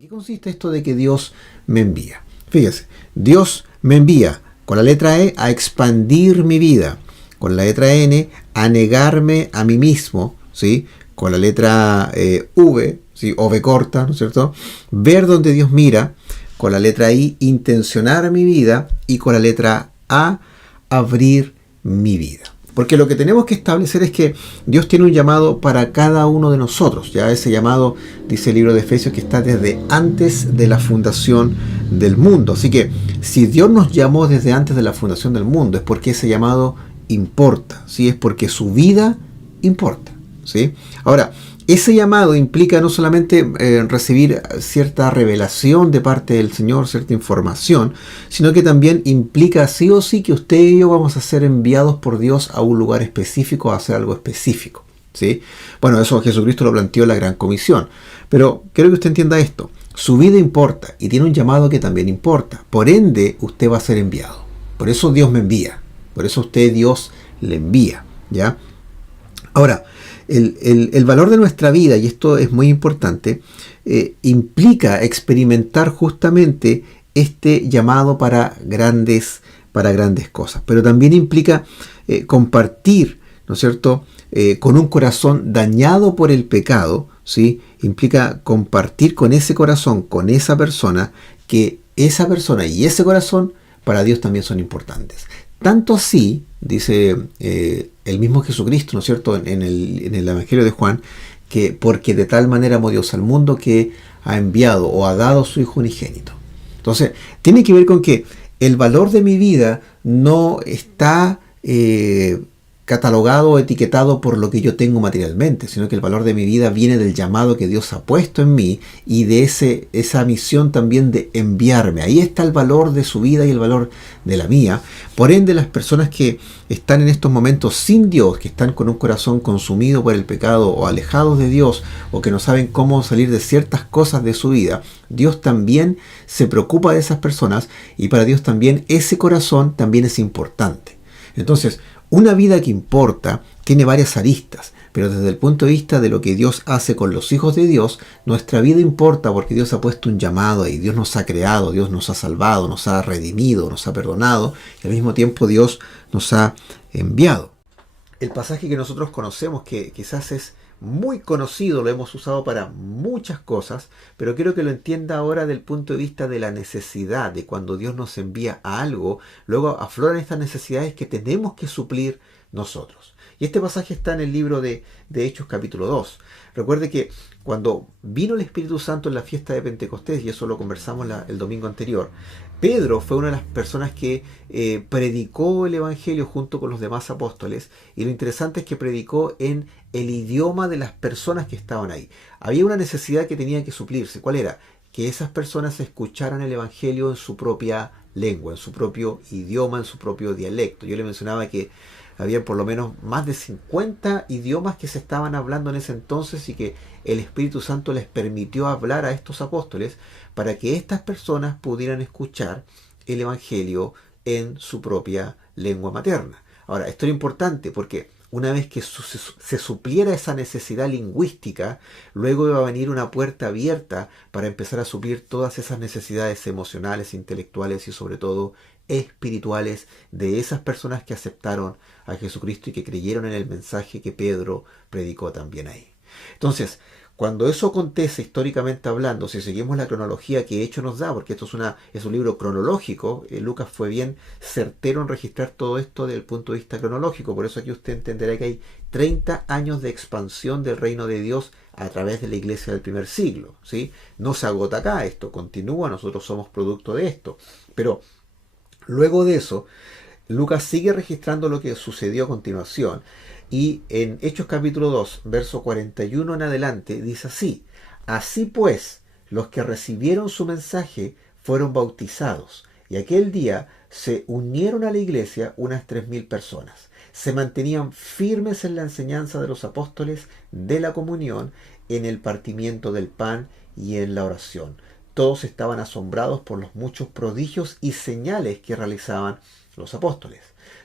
¿En qué consiste esto de que Dios me envía? Fíjese, Dios me envía con la letra E a expandir mi vida, con la letra N a negarme a mí mismo, ¿sí? Con la letra V, ¿sí? O V corta, ¿no es cierto? Ver donde Dios mira, con la letra I intencionar mi vida y con la letra A abrir mi vida. Porque lo que tenemos que establecer es que Dios tiene un llamado para cada uno de nosotros. Ya ese llamado, dice el libro de Efesios, que está desde antes de la fundación del mundo. Así que si Dios nos llamó desde antes de la fundación del mundo, es porque ese llamado importa, ¿sí? Es porque su vida importa, ¿sí? Ahora, ese llamado implica no solamente recibir cierta revelación de parte del Señor, cierta información, sino que también implica sí o sí que usted y yo vamos a ser enviados por Dios a un lugar específico, a hacer algo específico, ¿sí? Bueno, eso Jesucristo lo planteó en la Gran Comisión. Pero quiero que usted entienda esto. Su vida importa y tiene un llamado que también importa. Por ende, usted va a ser enviado. Por eso Dios me envía. Por eso usted Dios le envía, ¿ya? Ahora, el valor de nuestra vida, y esto es muy importante, implica experimentar justamente este llamado para grandes cosas. Pero también implica compartir, ¿no es cierto?, con un corazón dañado por el pecado, ¿sí? Implica compartir con ese corazón, con esa persona, que esa persona y ese corazón para Dios también son importantes. Tanto así, dice el mismo Jesucristo, ¿no es cierto?, en el Evangelio de Juan, que porque de tal manera amó Dios al mundo que ha enviado o ha dado a su Hijo unigénito. Entonces, tiene que ver con que el valor de mi vida no está catalogado o etiquetado por lo que yo tengo materialmente, sino que el valor de mi vida viene del llamado que Dios ha puesto en mí y de esa misión también de enviarme. Ahí está el valor de su vida y el valor de la mía. Por ende, las personas que están en estos momentos sin Dios, que están con un corazón consumido por el pecado o alejados de Dios o que no saben cómo salir de ciertas cosas de su vida, Dios también se preocupa de esas personas y para Dios también ese corazón también es importante. Entonces, una vida que importa tiene varias aristas, pero desde el punto de vista de lo que Dios hace con los hijos de Dios, nuestra vida importa porque Dios ha puesto un llamado ahí, Dios nos ha creado, Dios nos ha salvado, nos ha redimido, nos ha perdonado y al mismo tiempo Dios nos ha enviado. El pasaje que nosotros conocemos, que quizás es muy conocido, lo hemos usado para muchas cosas, pero quiero que lo entienda ahora del punto de vista de la necesidad, de cuando Dios nos envía a algo, luego afloran estas necesidades que tenemos que suplir nosotros. Y este pasaje está en el libro de Hechos capítulo 2. Recuerde que cuando vino el Espíritu Santo en la fiesta de Pentecostés, y eso lo conversamos el domingo anterior, Pedro fue una de las personas que predicó el Evangelio junto con los demás apóstoles, y lo interesante es que predicó en el idioma de las personas que estaban ahí. Había una necesidad que tenía que suplirse. ¿Cuál era? Que esas personas escucharan el Evangelio en su propia lengua, en su propio idioma, en su propio dialecto. Yo le mencionaba que había por lo menos más de 50 idiomas que se estaban hablando en ese entonces y que el Espíritu Santo les permitió hablar a estos apóstoles para que estas personas pudieran escuchar el Evangelio en su propia lengua materna. Ahora, esto es importante porque una vez que se supliera esa necesidad lingüística, luego iba a venir una puerta abierta para empezar a suplir todas esas necesidades emocionales, intelectuales y sobre todo espirituales de esas personas que aceptaron a Jesucristo y que creyeron en el mensaje que Pedro predicó también ahí. Entonces, cuando eso acontece históricamente hablando, si seguimos la cronología que Hechos nos da, porque esto es un libro cronológico, Lucas fue bien certero en registrar todo esto desde el punto de vista cronológico, por eso aquí usted entenderá que hay 30 años de expansión del reino de Dios a través de la iglesia del primer siglo, ¿sí? No se agota acá, esto continúa, nosotros somos producto de esto, pero luego de eso, Lucas sigue registrando lo que sucedió a continuación y en Hechos capítulo 2, verso 41 en adelante, dice así: así pues, los que recibieron su mensaje fueron bautizados y aquel día se unieron a la iglesia unas 3.000 personas. Se mantenían firmes en la enseñanza de los apóstoles, de la comunión, en el partimiento del pan y en la oración. Todos estaban asombrados por los muchos prodigios y señales que realizaban los apóstoles.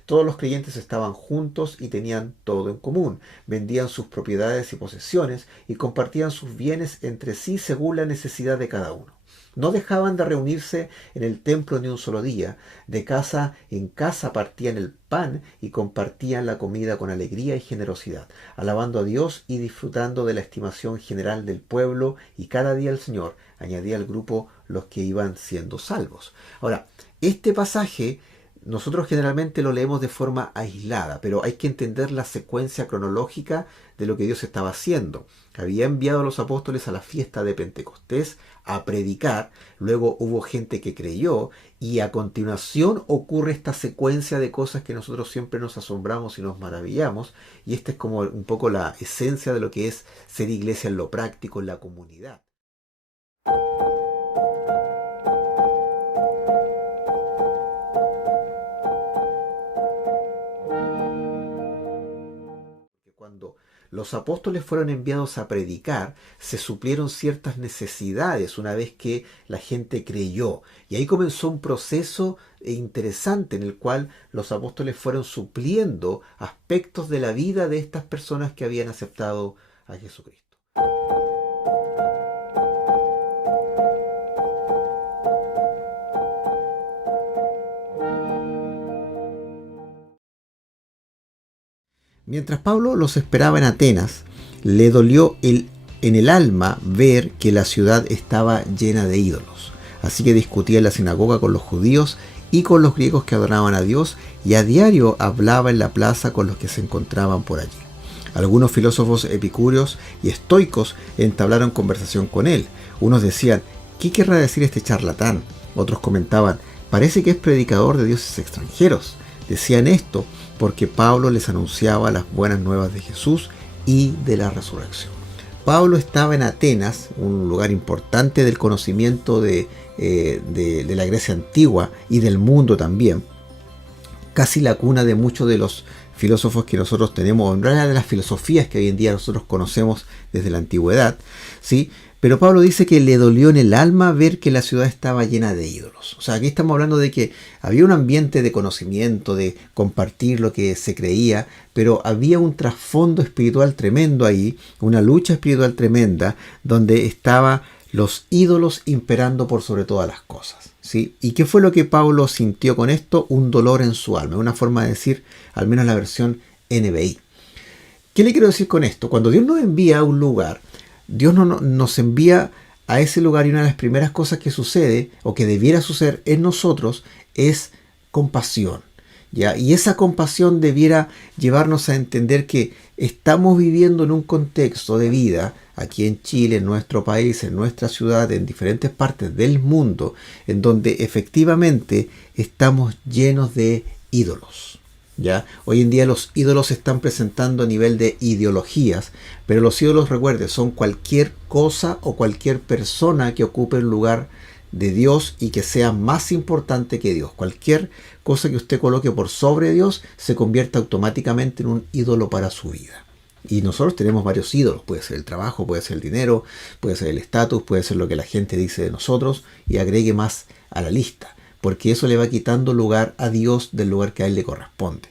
Todos los creyentes estaban juntos y tenían todo en común. Vendían sus propiedades y posesiones y compartían sus bienes entre sí según la necesidad de cada uno. No dejaban de reunirse en el templo ni un solo día. De casa en casa partían el pan y compartían la comida con alegría y generosidad, alabando a Dios y disfrutando de la estimación general del pueblo, y cada día el Señor añadía al grupo los que iban siendo salvos. Ahora, este pasaje nosotros generalmente lo leemos de forma aislada, pero hay que entender la secuencia cronológica de lo que Dios estaba haciendo. Había enviado a los apóstoles a la fiesta de Pentecostés a predicar, luego hubo gente que creyó, y a continuación ocurre esta secuencia de cosas que nosotros siempre nos asombramos y nos maravillamos, y esta es como un poco la esencia de lo que es ser iglesia en lo práctico, en la comunidad. Cuando los apóstoles fueron enviados a predicar, se suplieron ciertas necesidades una vez que la gente creyó. Y ahí comenzó un proceso interesante en el cual los apóstoles fueron supliendo aspectos de la vida de estas personas que habían aceptado a Jesucristo. Mientras Pablo los esperaba en Atenas, le dolió en el alma ver que la ciudad estaba llena de ídolos. Así que discutía en la sinagoga con los judíos y con los griegos que adoraban a Dios, y a diario hablaba en la plaza con los que se encontraban por allí. Algunos filósofos epicúreos y estoicos entablaron conversación con él. Unos decían: ¿qué querrá decir este charlatán? Otros comentaban: parece que es predicador de dioses extranjeros. Decían esto porque Pablo les anunciaba las buenas nuevas de Jesús y de la resurrección. Pablo estaba en Atenas, un lugar importante del conocimiento de la Grecia antigua y del mundo también, casi la cuna de muchos de los filósofos que nosotros tenemos, en realidad de las filosofías que hoy en día nosotros conocemos desde la antigüedad, ¿sí? Pero Pablo dice que le dolió en el alma ver que la ciudad estaba llena de ídolos. O sea, aquí estamos hablando de que había un ambiente de conocimiento, de compartir lo que se creía, pero había un trasfondo espiritual tremendo ahí, una lucha espiritual tremenda, donde estaban los ídolos imperando por sobre todas las cosas, ¿sí? ¿Y qué fue lo que Pablo sintió con esto? Un dolor en su alma, una forma de decir, al menos la versión NBI. ¿Qué le quiero decir con esto? Cuando Dios nos envía a un lugar, Dios nos envía a ese lugar, y una de las primeras cosas que sucede, o que debiera suceder en nosotros, es compasión, ¿ya? Y esa compasión debiera llevarnos a entender que estamos viviendo en un contexto de vida, aquí en Chile, en nuestro país, en nuestra ciudad, en diferentes partes del mundo, en donde efectivamente estamos llenos de ídolos. ¿Ya? Hoy en día los ídolos se están presentando a nivel de ideologías, pero los ídolos, recuerde, son cualquier cosa o cualquier persona que ocupe el lugar de Dios y que sea más importante que Dios. Cualquier cosa que usted coloque por sobre Dios se convierte automáticamente en un ídolo para su vida. Y nosotros tenemos varios ídolos, puede ser el trabajo, puede ser el dinero, puede ser el estatus, puede ser lo que la gente dice de nosotros, y agregue más a la lista, porque eso le va quitando lugar a Dios del lugar que a Él le corresponde.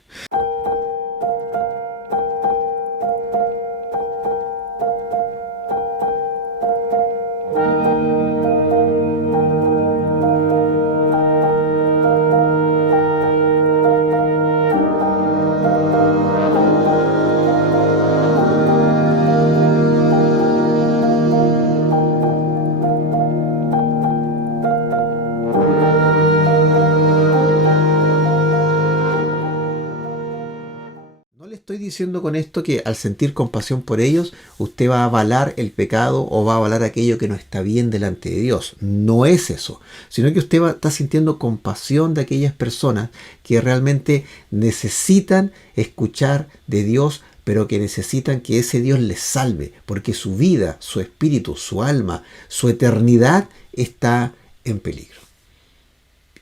Estoy diciendo con esto que al sentir compasión por ellos, usted va a avalar el pecado o va a avalar aquello que no está bien delante de Dios. No es eso, sino que usted está sintiendo compasión de aquellas personas que realmente necesitan escuchar de Dios, pero que necesitan que ese Dios les salve, porque su vida, su espíritu, su alma, su eternidad está en peligro.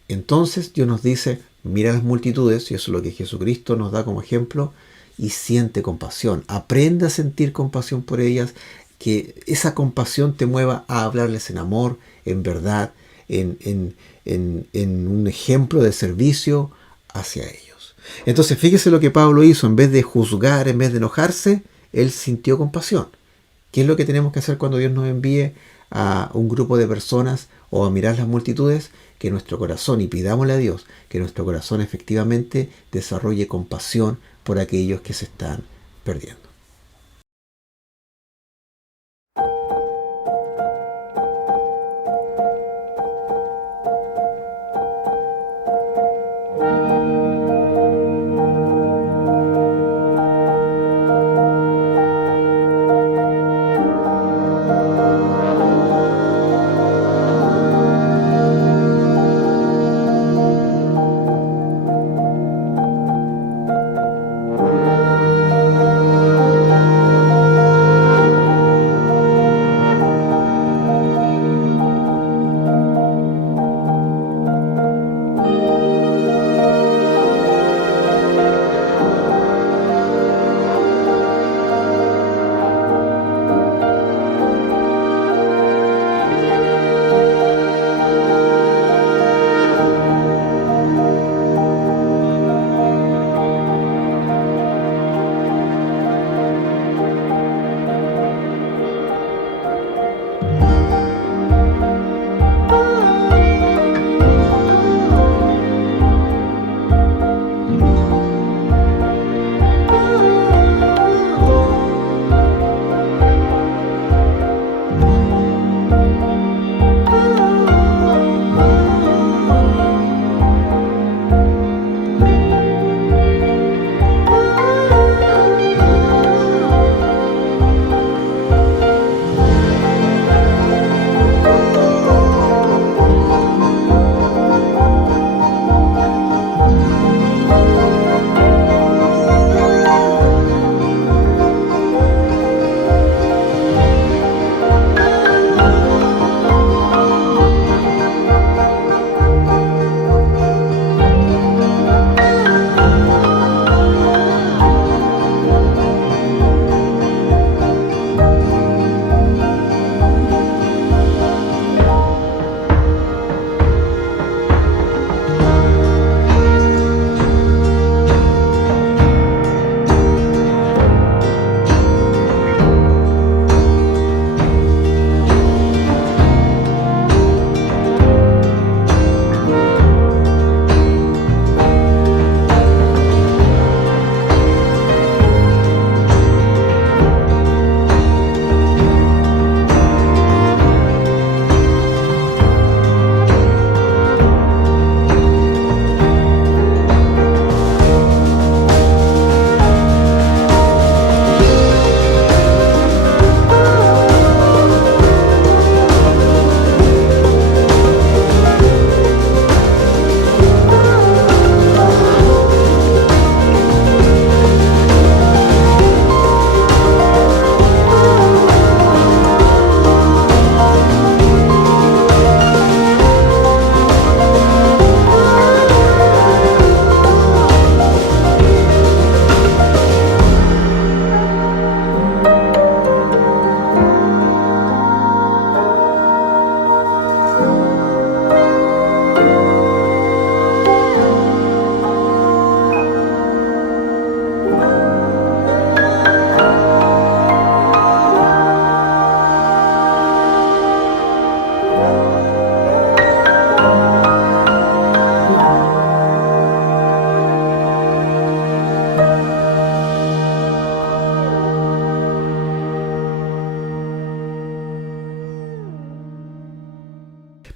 Entonces Dios nos dice: mira las multitudes, y eso es lo que Jesucristo nos da como ejemplo, y siente compasión. Aprende a sentir compasión por ellas, que esa compasión te mueva a hablarles en amor, en verdad, en un ejemplo de servicio hacia ellos. Entonces fíjese lo que Pablo hizo. En vez de juzgar, en vez de enojarse, él sintió compasión. ¿Qué es lo que tenemos que hacer cuando Dios nos envíe a un grupo de personas o a mirar las multitudes? Que nuestro corazón, y pidámosle a Dios, que nuestro corazón efectivamente desarrolle compasión por aquellos que se están perdiendo.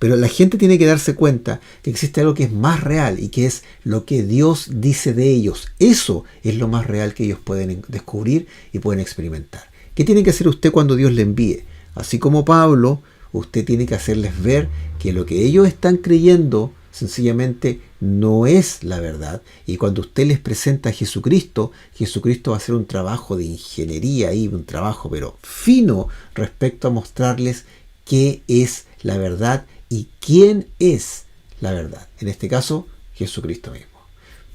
Pero la gente tiene que darse cuenta que existe algo que es más real y que es lo que Dios dice de ellos. Eso es lo más real que ellos pueden descubrir y pueden experimentar. ¿Qué tiene que hacer usted cuando Dios le envíe? Así como Pablo, usted tiene que hacerles ver que lo que ellos están creyendo sencillamente no es la verdad. Y cuando usted les presenta a Jesucristo, Jesucristo va a hacer un trabajo de ingeniería ahí, un trabajo pero fino respecto a mostrarles qué es la verdad y quién es la verdad. En este caso, Jesucristo mismo.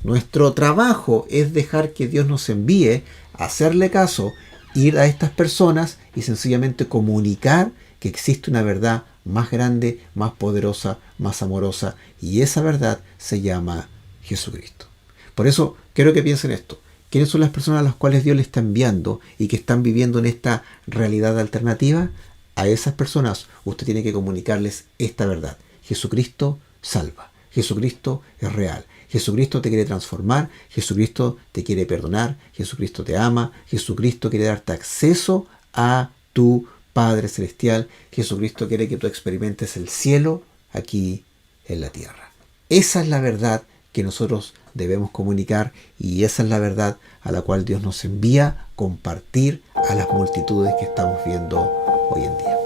Nuestro trabajo es dejar que Dios nos envíe, hacerle caso, ir a estas personas y sencillamente comunicar que existe una verdad más grande, más poderosa, más amorosa, y esa verdad se llama Jesucristo. Por eso Quiero que piensen esto. ¿Quiénes son las personas a las cuales Dios le está enviando y que están viviendo en esta realidad alternativa? A esas personas usted tiene que comunicarles esta verdad. Jesucristo salva. Jesucristo es real. Jesucristo te quiere transformar. Jesucristo te quiere perdonar. Jesucristo te ama. Jesucristo quiere darte acceso a tu Padre Celestial. Jesucristo quiere que tú experimentes el cielo aquí en la tierra. Esa es la verdad que nosotros debemos comunicar y esa es la verdad a la cual Dios nos envía compartir a las multitudes que estamos viendo hoy en día.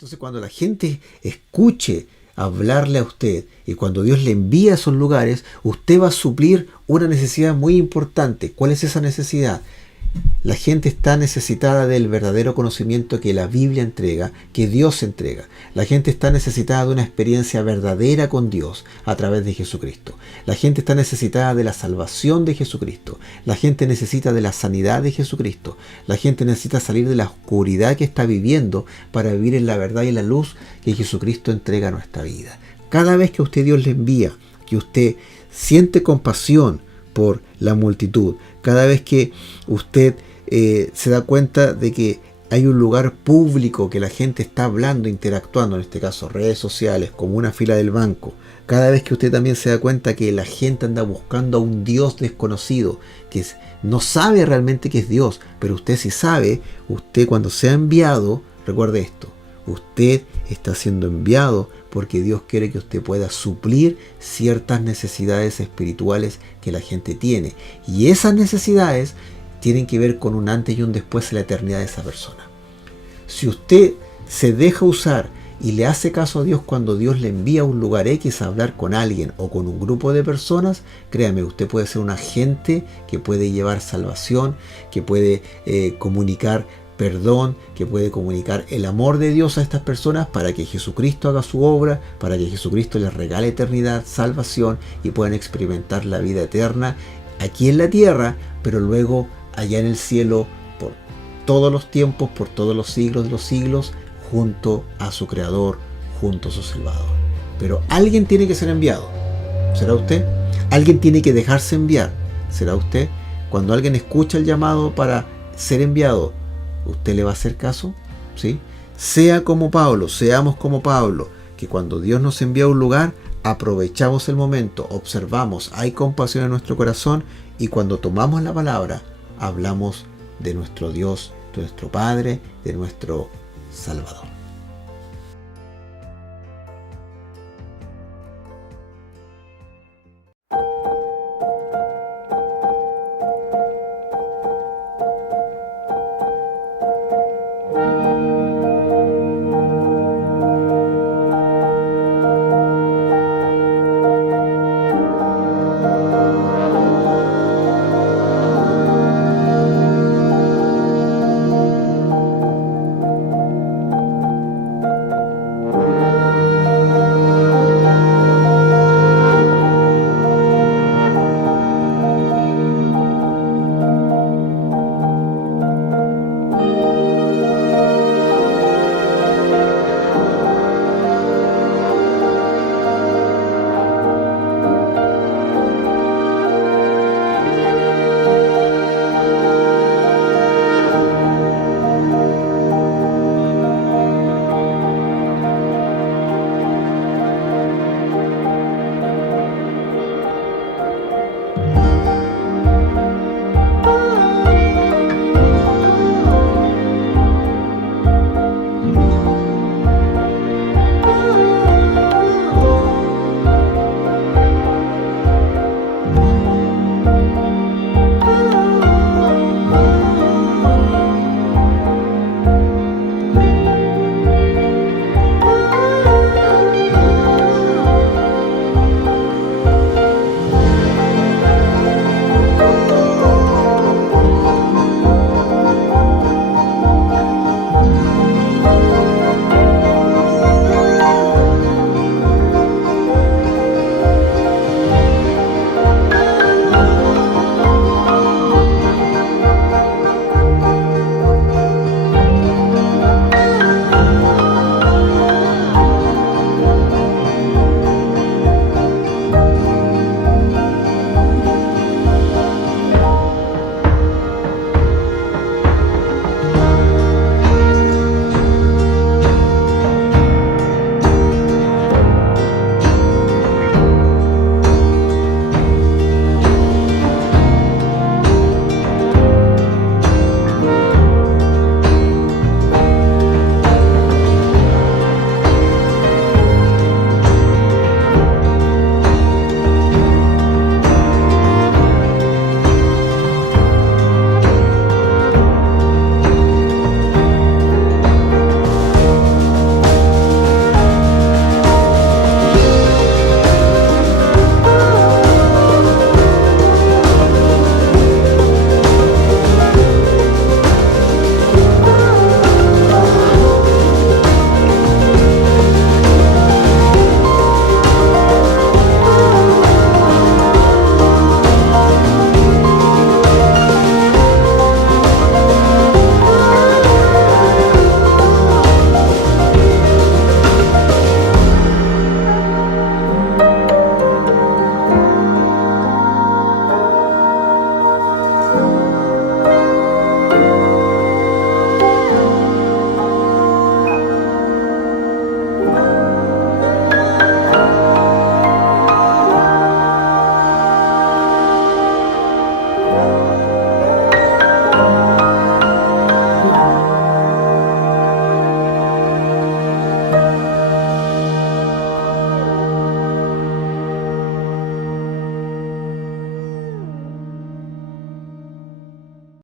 Entonces cuando la gente escuche hablarle a usted y cuando Dios le envía a esos lugares, usted va a suplir una necesidad muy importante. ¿Cuál es esa necesidad? La gente está necesitada del verdadero conocimiento que la Biblia entrega, que Dios entrega. La gente está necesitada de una experiencia verdadera con Dios a través de Jesucristo. La gente está necesitada de la salvación de Jesucristo. La gente necesita de la sanidad de Jesucristo. La gente necesita salir de la oscuridad que está viviendo para vivir en la verdad y la luz que Jesucristo entrega a nuestra vida. Cada vez que a usted Dios le envía, que usted siente compasión por la multitud, cada vez que usted se da cuenta de que hay un lugar público que la gente está hablando, interactuando, en este caso redes sociales, como una fila del banco, cada vez que usted también se da cuenta que la gente anda buscando a un Dios desconocido, que no sabe realmente que es Dios, pero usted sí sabe, usted cuando sea enviado, recuerde esto, usted está siendo enviado porque Dios quiere que usted pueda suplir ciertas necesidades espirituales que la gente tiene. Y esas necesidades tienen que ver con un antes y un después en la eternidad de esa persona. Si usted se deja usar y le hace caso a Dios cuando Dios le envía a un lugar X a hablar con alguien o con un grupo de personas, créame, usted puede ser un agente que puede llevar salvación, que puede comunicar perdón, que puede comunicar el amor de Dios a estas personas para que Jesucristo haga su obra, para que Jesucristo les regale eternidad, salvación y puedan experimentar la vida eterna aquí en la tierra, pero luego allá en el cielo por todos los tiempos, por todos los siglos de los siglos, junto a su Creador, junto a su Salvador. Pero alguien tiene que ser enviado. ¿Será usted? Alguien tiene que dejarse enviar. ¿Será usted? Cuando alguien escucha el llamado para ser enviado, ¿usted le va a hacer caso? ¿Sí? Sea como Pablo, seamos como Pablo, que cuando Dios nos envía a un lugar, aprovechamos el momento, observamos, hay compasión en nuestro corazón y cuando tomamos la palabra, hablamos de nuestro Dios, de nuestro Padre, de nuestro Salvador.